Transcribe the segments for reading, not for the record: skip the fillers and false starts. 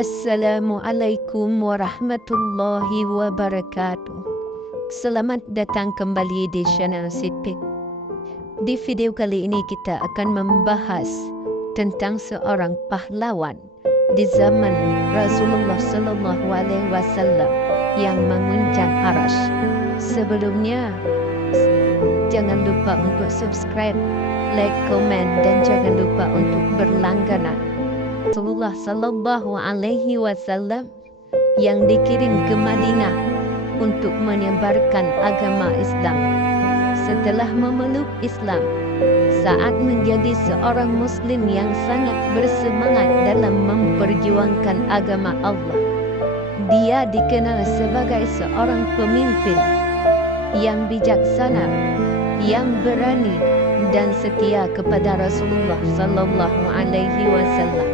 Assalamualaikum warahmatullahi wabarakatuh. Selamat datang kembali di channel Sitpik. Di video kali ini kita akan membahas tentang seorang pahlawan di zaman Rasulullah Sallallahu Alaihi Wasallam yang menguncang arasy. Sebelumnya, jangan lupa untuk subscribe, like, komen, dan jangan lupa untuk berlangganan. Rasulullah Sallallahu Alaihi Wasallam yang dikirim ke Madinah untuk menyebarkan agama Islam. Setelah memeluk Islam, saat menjadi seorang Muslim yang sangat bersemangat dalam memperjuangkan agama Allah, dia dikenal sebagai seorang pemimpin yang bijaksana, yang berani dan setia kepada Rasulullah Sallallahu Alaihi Wasallam.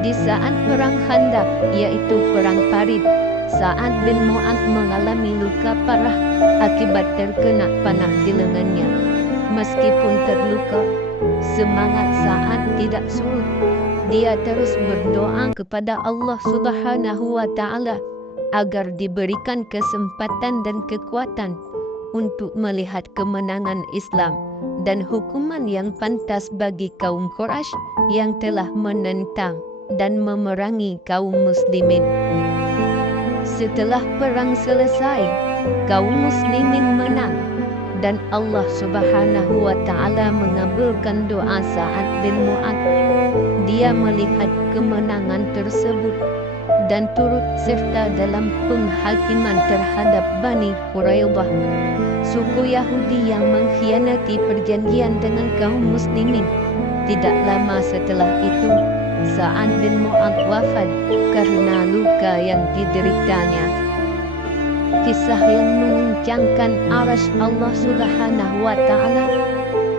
Di saat perang Khandaq, yaitu perang Parit, Sa'ad bin Mu'adz mengalami luka parah akibat terkena panah di lengannya. Meskipun terluka, semangat Sa'ad tidak surut. Dia terus berdoa kepada Allah Subhanahu wa Ta'ala agar diberikan kesempatan dan kekuatan untuk melihat kemenangan Islam dan hukuman yang pantas bagi kaum Quraisy yang telah menentang dan memerangi kaum muslimin. Setelah perang selesai, kaum muslimin menang dan Allah Subhanahu wa Ta'ala mengabulkan doa Sa'ad bin Mu'adz. Dia melihat kemenangan tersebut dan turut serta dalam penghakiman terhadap Bani Quraidah, suku Yahudi yang mengkhianati perjanjian dengan kaum muslimin. Tidak lama setelah itu, Sa'ad bin Mu'adz wafat karena luka yang dideritanya. Kisah yang menguncangkan arasy Allah Subhanahu wa Ta'ala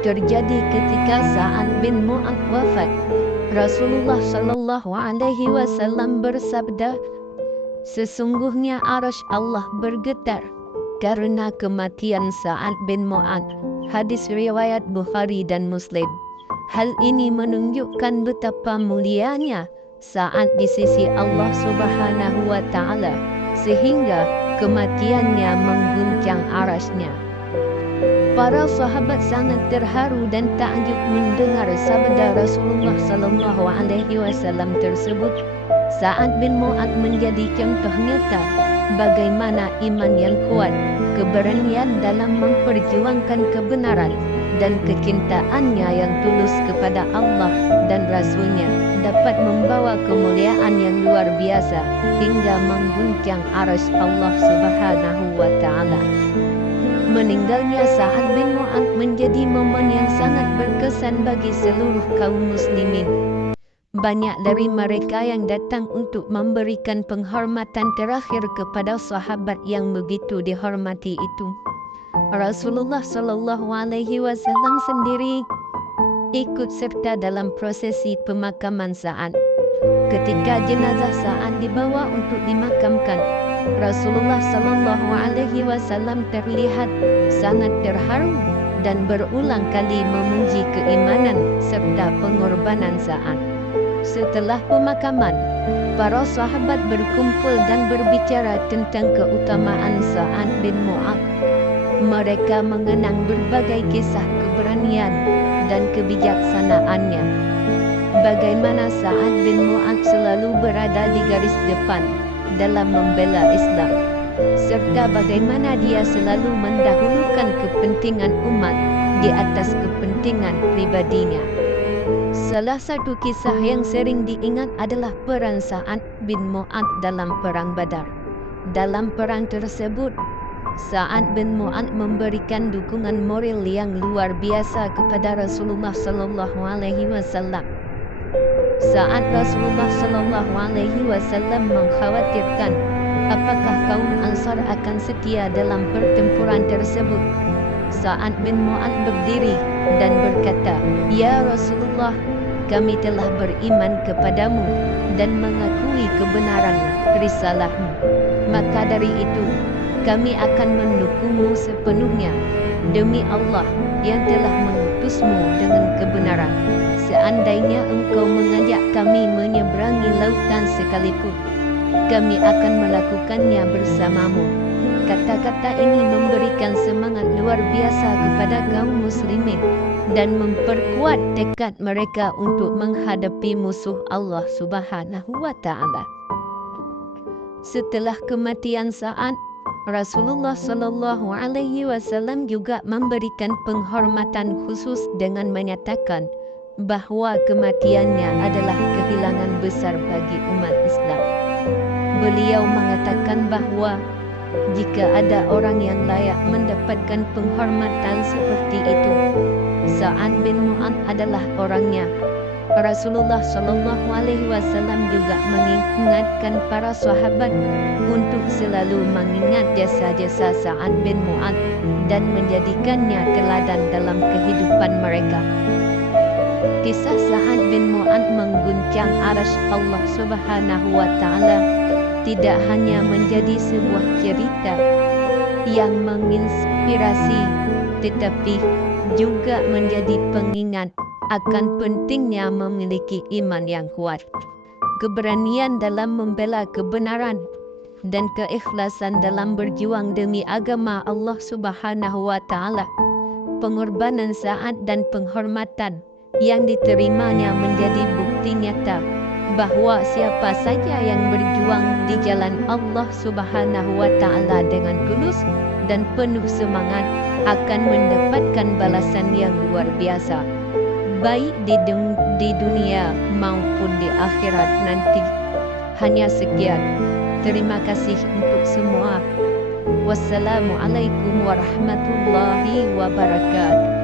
terjadi ketika Sa'ad bin Mu'adz wafat. Rasulullah Sallallahu Alaihi Wasallam bersabda, "Sesungguhnya arasy Allah bergetar karena kematian Sa'ad bin Mu'adz." Hadis riwayat Bukhari dan Muslim. Hal ini menunjukkan betapa mulianya Sa'ad di sisi Allah Subhanahu wa Ta'ala, sehingga kematiannya mengguncang arasy-Nya. Para sahabat sangat terharu dan takjub mendengar sabda Rasulullah Sallallahu Alaihi Wasallam tersebut. Sa'ad bin Mu'adz menjadi contoh nyata bagaimana iman yang kuat, keberanian dalam memperjuangkan kebenaran, dan kecintaannya yang tulus kepada Allah dan Rasul-Nya dapat membawa kemuliaan yang luar biasa hingga mengguncang arasy Allah Subhanahu wa Ta'ala. Meninggalnya Sa'ad bin Mu'adz menjadi momen yang sangat berkesan bagi seluruh kaum muslimin. Banyak dari mereka yang datang untuk memberikan penghormatan terakhir kepada sahabat yang begitu dihormati itu. Rasulullah Sallallahu Alaihi Wasallam sendiri ikut serta dalam prosesi pemakaman Sa'ad. Ketika jenazah Sa'ad dibawa untuk dimakamkan, Rasulullah Sallallahu Alaihi Wasallam terlihat sangat terharu dan berulang kali memuji keimanan serta pengorbanan Sa'ad. Setelah pemakaman, para sahabat berkumpul dan berbicara tentang keutamaan Sa'ad bin Mu'adz. Mereka mengenang berbagai kisah keberanian dan kebijaksanaannya. Bagaimana Sa'ad bin Mu'adz selalu berada di garis depan dalam membela Islam, serta bagaimana dia selalu mendahulukan kepentingan umat di atas kepentingan pribadinya. Salah satu kisah yang sering diingat adalah peran Sa'ad bin Mu'adz dalam perang Badar. Dalam perang tersebut, Sa'ad bin Mu'adz memberikan dukungan moral yang luar biasa kepada Rasulullah Sallallahu Alaihi Wasallam. Saat Rasulullah Sallallahu Alaihi Wasallam mengkhawatirkan apakah kaum Ansar akan setia dalam pertempuran tersebut, Sa'ad bin Mu'adz berdiri dan berkata, "Ya Rasulullah, kami telah beriman kepadamu dan mengakui kebenaran risalahmu. Maka dari itu, kami akan mendukungmu sepenuhnya. Demi Allah yang telah mengutus mengutusmu dengan kebenaran. Seandainya engkau mengajak kami menyeberangi lautan sekalipun, kami akan melakukannya bersamamu. Kata-kata ini memberikan semangat luar biasa kepada kaum muslimin dan memperkuat tekad mereka untuk menghadapi musuh Allah Subhanahu wa Ta'ala. Setelah kematian Sa'ad, Rasulullah Shallallahu Alaihi Wasallam juga memberikan penghormatan khusus dengan menyatakan bahwa kematiannya adalah kehilangan besar bagi umat Islam. Beliau mengatakan bahwa jika ada orang yang layak mendapatkan penghormatan seperti itu, Sa'ad bin Mu'adz adalah orangnya. Rasulullah Shallallahu Alaihi Wasallam juga mengingatkan para sahabat untuk selalu mengingat jasa-jasa Sa'ad bin Mu'adz dan menjadikannya teladan dalam kehidupan mereka. Kisah Sa'ad bin Mu'adz mengguncang arsy Allah Subhanahu wa Ta'ala tidak hanya menjadi sebuah cerita yang menginspirasi, tetapi juga menjadi pengingat akan pentingnya memiliki iman yang kuat, keberanian dalam membela kebenaran, dan keikhlasan dalam berjuang demi agama Allah Subhanahu wa Ta'ala. Pengorbanan Sa'ad dan penghormatan yang diterimanya menjadi bukti nyata bahwa siapa saja yang berjuang di jalan Allah Subhanahu wa Ta'ala dengan tulus dan penuh semangat akan mendapatkan balasan yang luar biasa, baik di dunia maupun di akhirat nanti. Hanya sekian. Terima kasih untuk semua. Wassalamualaikum warahmatullahi wabarakatuh.